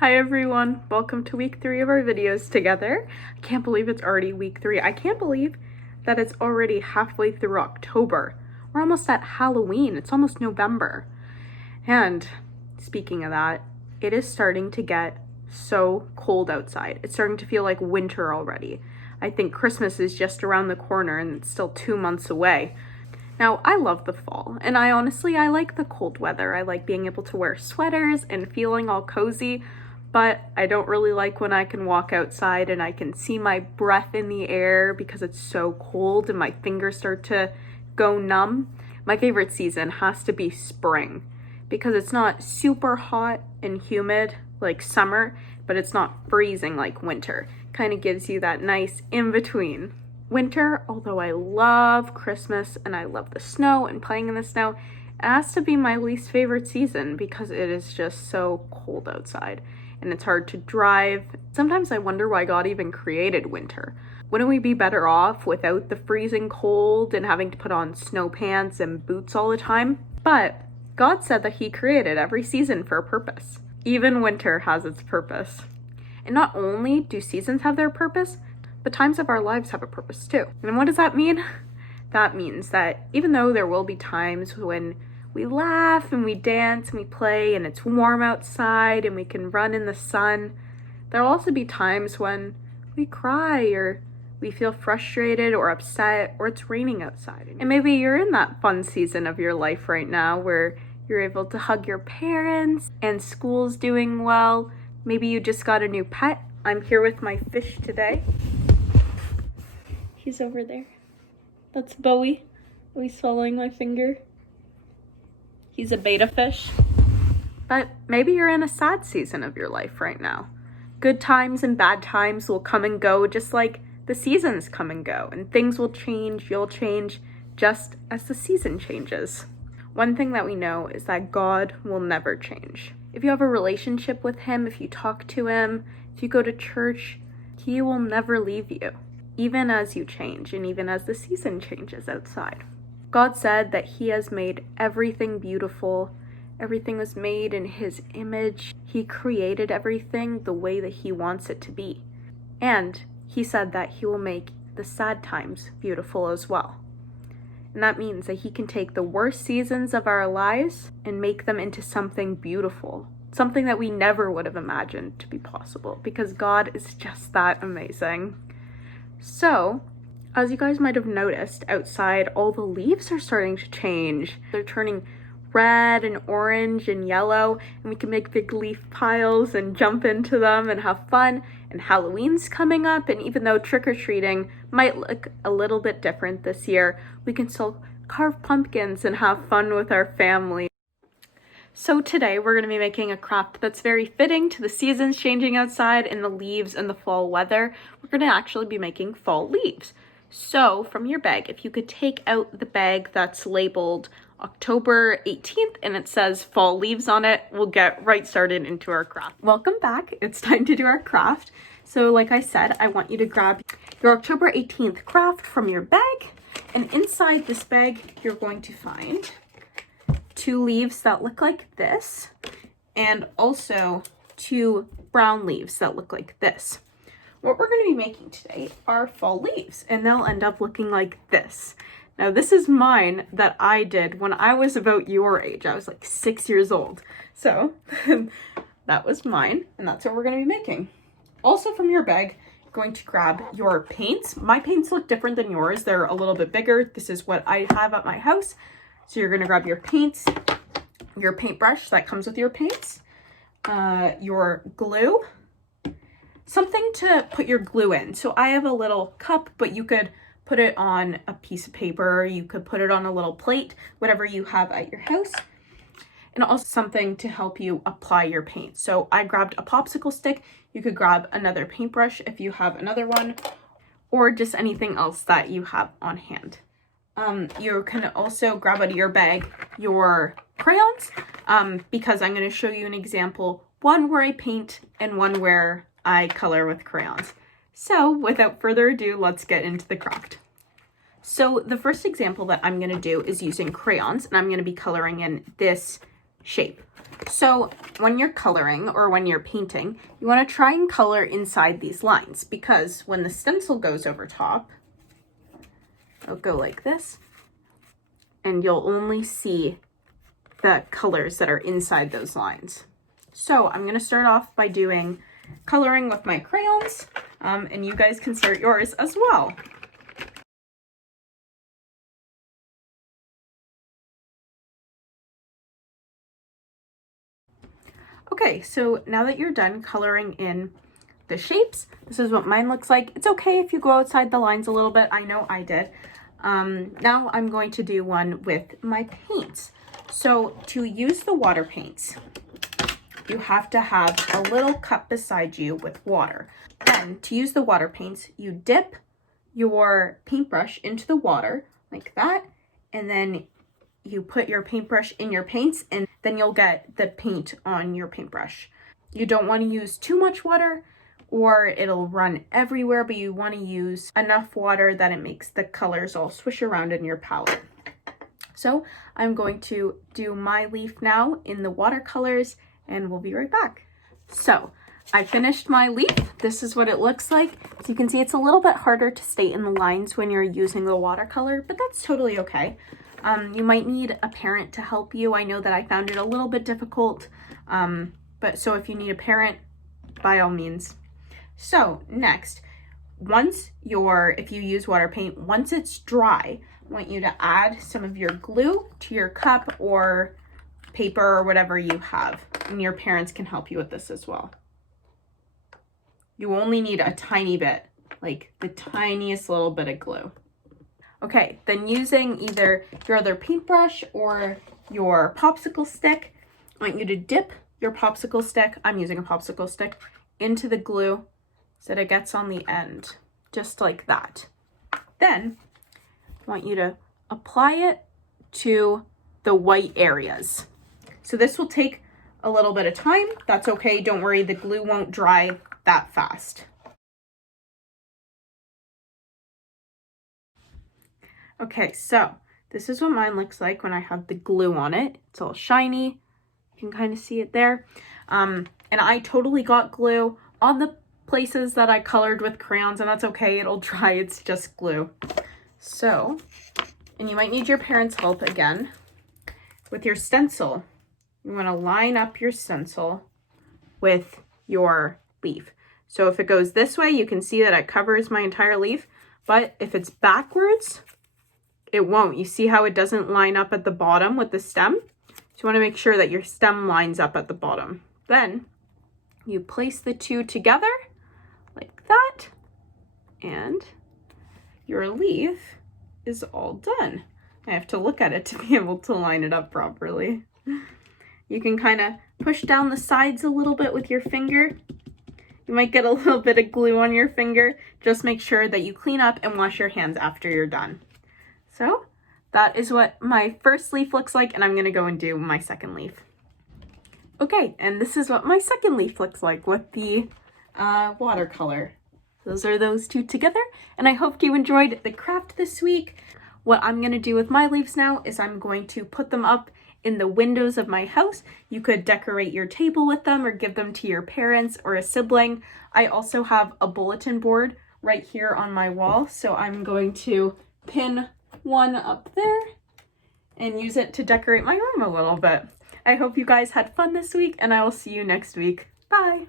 Hi everyone, welcome to week 3 of our videos together. I can't believe it's already week 3. I can't believe that it's already halfway through October. We're almost at Halloween. It's almost November. And speaking of that, it is starting to get so cold outside. It's starting to feel like winter already. I think Christmas is just around the corner and it's still 2 months away. Now, I love the fall, and I like the cold weather. I like being able to wear sweaters and feeling all cozy, but I don't really like when I can walk outside and I can see my breath in the air because it's so cold and my fingers start to go numb. My favorite season has to be spring because it's not super hot and humid like summer, but it's not freezing like winter. Kind of gives you that nice in-between. Winter, although I love Christmas and I love the snow and playing in the snow, it has to be my least favorite season because it is just so cold outside and it's hard to drive. Sometimes I wonder why God even created winter. Wouldn't we be better off without the freezing cold and having to put on snow pants and boots all the time? But God said that He created every season for a purpose. Even winter has its purpose. And not only do seasons have their purpose, the times of our lives have a purpose too. And what does that mean? That means that even though there will be times when we laugh and we dance and we play and it's warm outside and we can run in the sun, there'll also be times when we cry or we feel frustrated or upset or it's raining outside. And maybe you're in that fun season of your life right now where you're able to hug your parents and school's doing well. Maybe you just got a new pet. I'm here with my fish today. He's over there. That's Bowie. He's swallowing my finger. He's a betta fish. But maybe you're in a sad season of your life right now. Good times and bad times will come and go just like the seasons come and go. And things will change, you'll change just as the season changes. One thing that we know is that God will never change. If you have a relationship with Him, if you talk to Him, if you go to church, He will never leave you. Even as you change and even as the season changes outside. God said that He has made everything beautiful. Everything was made in His image. He created everything the way that He wants it to be. And He said that He will make the sad times beautiful as well. And that means that He can take the worst seasons of our lives and make them into something beautiful. Something that we never would have imagined to be possible because God is just that amazing. So, as you guys might have noticed, outside all the leaves are starting to change. They're turning red and orange and yellow, and we can make big leaf piles and jump into them and have fun. And Halloween's coming up, and even though trick-or-treating might look a little bit different this year, we can still carve pumpkins and have fun with our family. So today we're going to be making a craft that's very fitting to the seasons changing outside and the leaves and the fall weather. We're going to actually be making fall leaves. So from your bag, if you could take out the bag that's labeled October 18th and it says fall leaves on it, we'll get right started into our craft. Welcome back. It's time to do our craft. So like I said, I want you to grab your October 18th craft from your bag, and inside this bag you're going to find 2 leaves that look like this, and also 2 brown leaves that look like this. What we're going to be making today are fall leaves, and they'll end up looking like this. Now, this is mine that I did when I was about your age. I was like 6 years old. So that was mine, and that's what we're going to be making. Also from your bag, you're going to grab your paints. My paints look different than yours. They're a little bit bigger. This is what I have at my house. So you're going to grab your paints, your paintbrush that comes with your paints, your glue, something to put your glue in. So I have a little cup, but you could put it on a piece of paper. You could put it on a little plate, whatever you have at your house. And also something to help you apply your paint. So I grabbed a popsicle stick. You could grab another paintbrush if you have another one, or just anything else that you have on hand. You can also grab out of your bag your crayons, because I'm going to show you an example, one where I paint and one where I color with crayons. So without further ado, let's get into the craft. So the first example that I'm going to do is using crayons, and I'm going to be coloring in this shape. So when you're coloring or when you're painting, you want to try and color inside these lines, because when the stencil goes over top, it'll go like this, and you'll only see the colors that are inside those lines. So I'm going to start off by doing coloring with my crayons, and you guys can start yours as well. Okay, so now that you're done coloring in the shapes, this is what mine looks like. It's okay if you go outside the lines a little bit. I know I did. Now I'm going to do one with my paints. So to use the water paints, you have to have a little cup beside you with water. Then to use the water paints, you dip your paintbrush into the water like that, and then you put your paintbrush in your paints, and then you'll get the paint on your paintbrush. You don't want to use too much water or it'll run everywhere, but you want to use enough water that it makes the colors all swish around in your palette. So I'm going to do my leaf now in the watercolors, and we'll be right back. So I finished my leaf. This is what it looks like. So you can see it's a little bit harder to stay in the lines when you're using the watercolor, but that's totally okay. You might need a parent to help you. I know that I found it a little bit difficult, but so if you need a parent, by all means. So next, if you use water paint, once it's dry, I want you to add some of your glue to your cup or paper or whatever you have, and your parents can help you with this as well. You only need a tiny bit, like the tiniest little bit of glue. Okay, then using either your other paintbrush or your popsicle stick, I want you to dip your popsicle stick, I'm using a popsicle stick, into the glue so that it gets on the end, just like that. Then I want you to apply it to the white areas. So this will take a little bit of time. That's okay, don't worry, the glue won't dry that fast. Okay, so this is what mine looks like when I have the glue on it. It's all shiny. You can kind of see it there. And I totally got glue on the places that I colored with crayons, and that's okay. It'll dry. It's just glue. So, and you might need your parents' help again. With your stencil, you want to line up your stencil with your leaf. So if it goes this way, you can see that it covers my entire leaf. But if it's backwards, it won't. You see how it doesn't line up at the bottom with the stem? So you want to make sure that your stem lines up at the bottom. Then you place the two together like that, and your leaf is all done. I have to look at it to be able to line it up properly. You can kind of push down the sides a little bit with your finger. You might get a little bit of glue on your finger. Just make sure that you clean up and wash your hands after you're done. So that is what my first leaf looks like, and I'm gonna go and do my second leaf. Okay, and this is what my second leaf looks like with the watercolor. Those are those two together, and I hope you enjoyed the craft this week. What I'm gonna do with my leaves now is I'm going to put them up in the windows of my house. You could decorate your table with them or give them to your parents or a sibling. I also have a bulletin board right here on my wall, so I'm going to pin one up there and use it to decorate my room a little bit. I hope you guys had fun this week, and I will see you next week. Bye!